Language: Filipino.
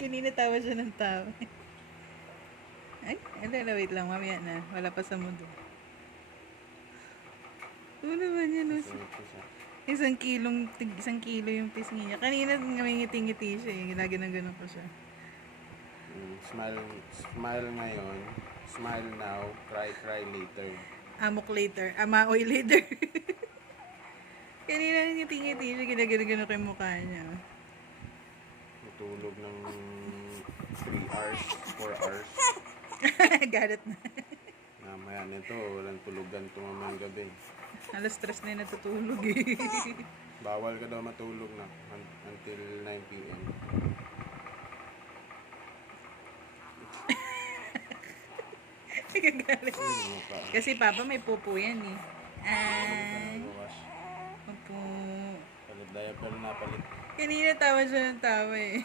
Kanina tawa siya ng tawa. Ay, wait lang, mamaya na. Wala pa sa mundo. Ano naman yan? Isang kilo yung pisngi niya. Kanina ngiti-ngiti siya eh. Ginagano ko siya. Smile ngayon. Smile now. Cry later. Amok later. Amaoy later. Kanina ngiti-ngiti siya. Ginagano ko yung mukha niya. Matulog ng 3 hours, 4 hours. Galit na. Mamaya nito, walang tulugan tumamang gabi. Alas stress na yung natutulog eh. Bawal ka daw matulog na until 9 p.m. Gagalit. Kasi papa may pupo yan eh. Ay, Bukas. pupo. Palit diaper na palit. Kanina tawa siya ng tawa eh.